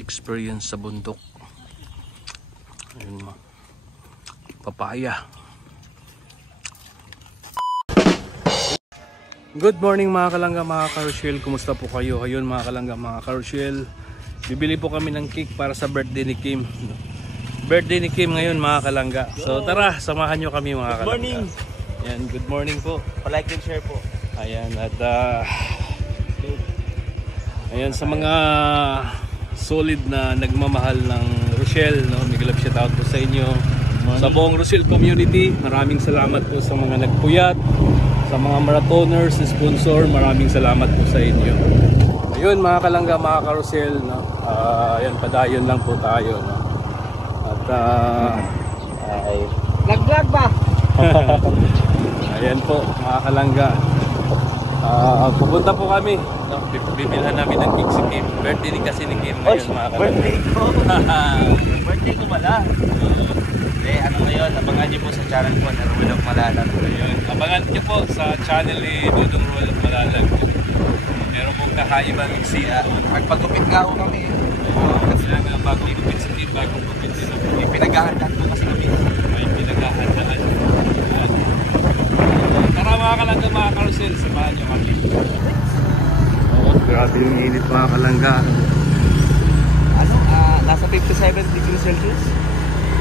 experience sa bundok. Ayun mo. Papaya. Good morning mga kalangga, mga karusyel. Kumusta po kayo? Ayun mga kalangga, mga karusyel. Bibili po kami ng cake para sa birthday ni Kim. Birthday ni Kim ngayon mga kalangga. So tara, samahan nyo kami mga kalangga. Good morning. Yan, good morning po. Palike and share po. Ayan, at ayan sa mga solid na nagmamahal ng Rochelle, no? Big love shout out po sa inyo. Sa buong Rochelle community, maraming salamat po sa mga nagpuyat, sa mga marathoners, sponsor, maraming salamat po sa inyo. Ayun mga kalangga, mga karusel, no? Ayan, padayon lang po tayo, no? At ay Lag-lag ba? ayan po mga kalangga, pupunta po kami, no? Bibilhan namin ng cake si Kim. Birthday din kasi ni Kim ngayon mga kalangga. Birthday ko. Birthday ko pala. Ano ngayon, abangan niyo po sa channel ko na Ruel of Malalag. Ayun, abangan niyo po sa channel ni Dudong Ruel of Malalag. Meron pong kakaibang siya. Magpagupit nga ako kami. Kasi lang bagong gupit si Kim, bagong gupit sila. May pinaghahandaan po kasi kami. May pinaghahandaan. Tara mga kalangga, mga karusel, samahan niyo kami. Grabe yung init mga kalangga. Ano? Nasa 57 degrees Celsius?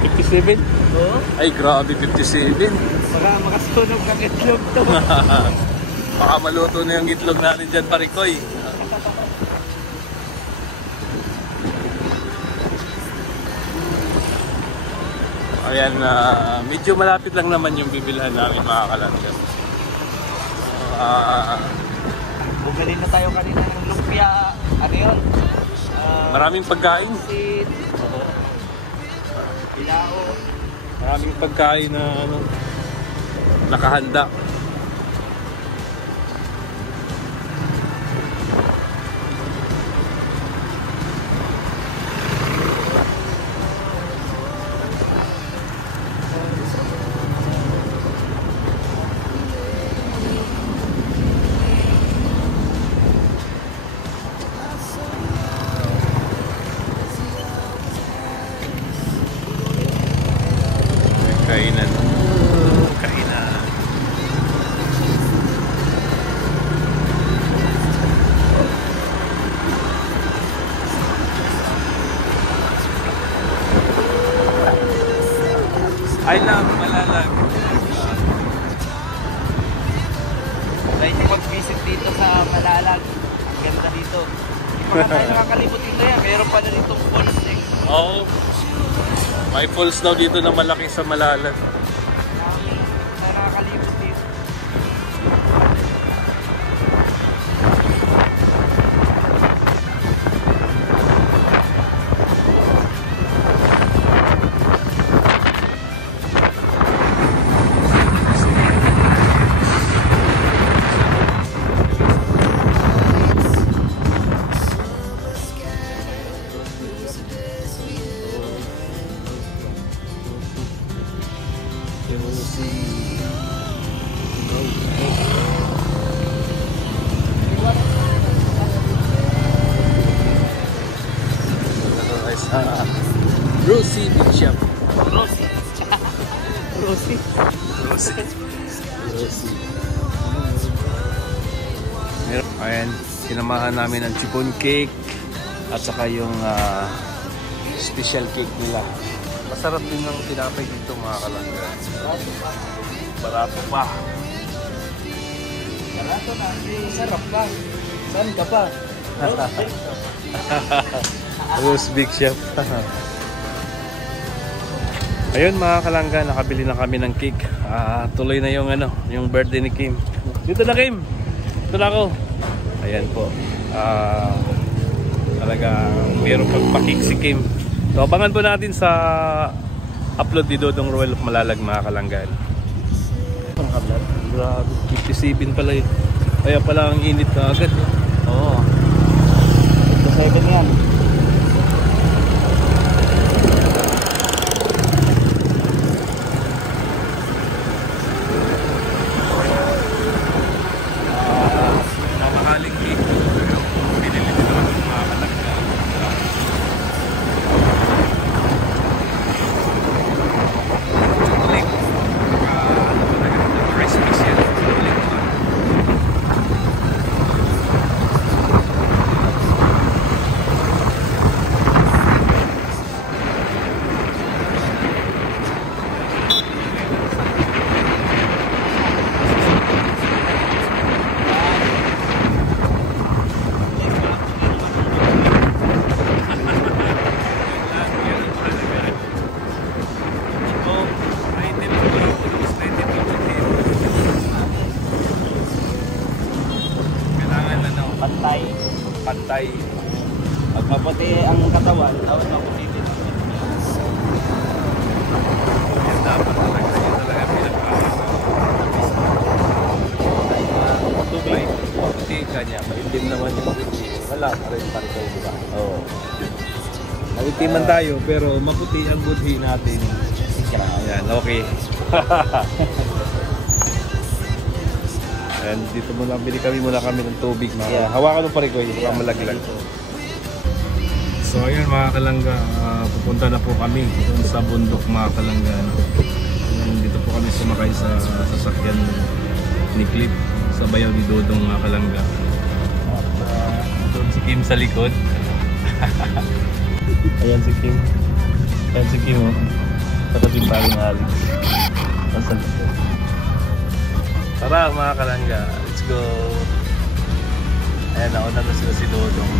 57? Oo. Ay grabe, 57. Baka makasunog ng itlog to. Baka maluto na yung itlog natin dyan, parikoy. Ayan, medyo malapit lang naman yung bibilhan namin mga kalangga. Bumili na tayo kanina ng lumpia. Ano yun? Maraming pagkain. Sit. Bilao. Maraming pagkain na nakahanda. Kainan. Kainan. I love Malalag. Try nyo mag-visit dito sa Malalag. Ang ganda dito. Hindi pa tayo nakakalimot dito yan. Meron pa na ditong falls eh. Oo. May falls daw dito na malaki sa Malalag. Nakakalimot dito. Rosie Big Shop. Rosie. Rosie. Rosie. Ayan, sinamahan namin ng chiffon cake at saka yung special cake nila. Masarap din ng tinapay dito mga kalangga. Barato pa. Barato na. Sarap pa. Saan ka pa? Rose Big Shop. Ayun mga kalangga, nakabili na kami ng cake. Tuloy na yung yung birthday ni Kim. Dito na Kim. Dito na ako. Ayan po. Talaga mayroong pagpakik si Kim. So abangan po natin sa upload ni Dudong Ruel of Malalag mga kalanggan. Grabe, 57 pala eh. Kaya pala ang init na agad. Oo. 57 yan. Mamahaling cake. Pinili nito ng mga kalanggan. Maputi ang katawan, dapat maputi din. Yan dapat talaga. Yan talaga tubig. Maputi ka niya. Maitim naman yung buti. Wala pa rin parikoy, di ba? Oo. Maitiman tayo pero maputi ang budhi natin. Ayan, okay. And dito muna, bili kami ng tubig. Hawakan mo pa rin ko, hindi ka malaglag. So ayun mga kalangga, pupunta na po kami dun sa bundok mga kalangga. And dito po kami sumakay sa sasakyan ni Clip sa bayaw ni Dodong mga kalangga. At doon si Kim sa likod. Ayan si Kim. Ayan si Kim, oh. Patating paring Alex. Nasa likod. Tara mga kalangga, let's go. Ayan, nauna na sila si Dodong.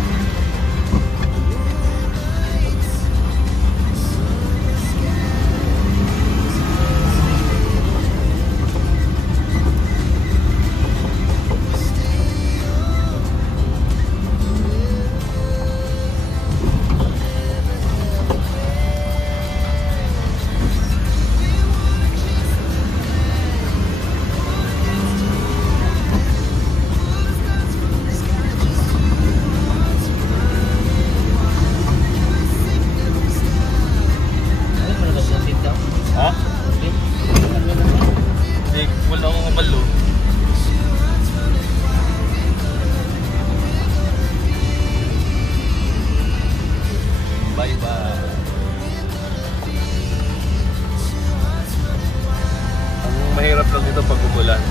Mahirap lang dito pag umulan.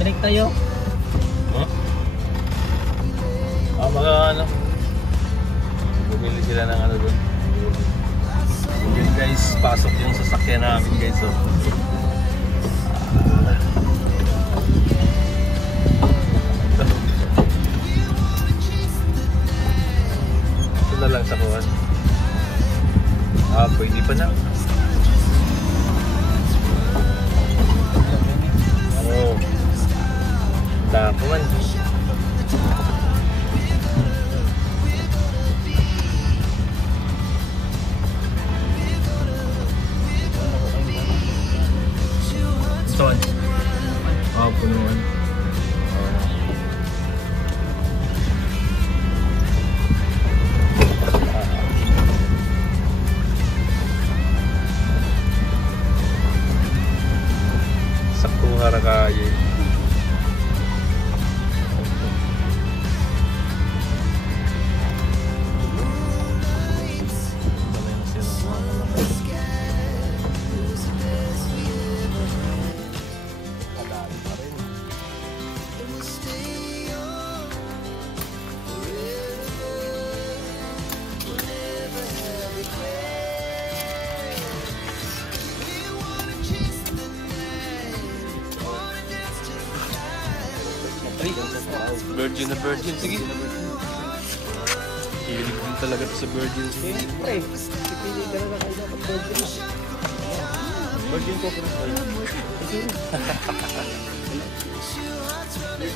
Balik tayo. Huh? Mga ano, bumili sila ng ano doon. Yun guys, pasok yung sasakyan namin guys. Oh. Ito na lang sa kuwan. Pwede pa na. Oo. Tapuan. Saan? Punuan. Sakto harakaya. Virgin na virgin, sige. Hilig din talaga to sa virgin. Siyempre, pipili ka na kayo dapat virgin. Virgin ko.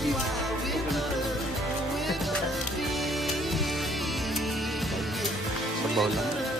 beef. Sabaw lang.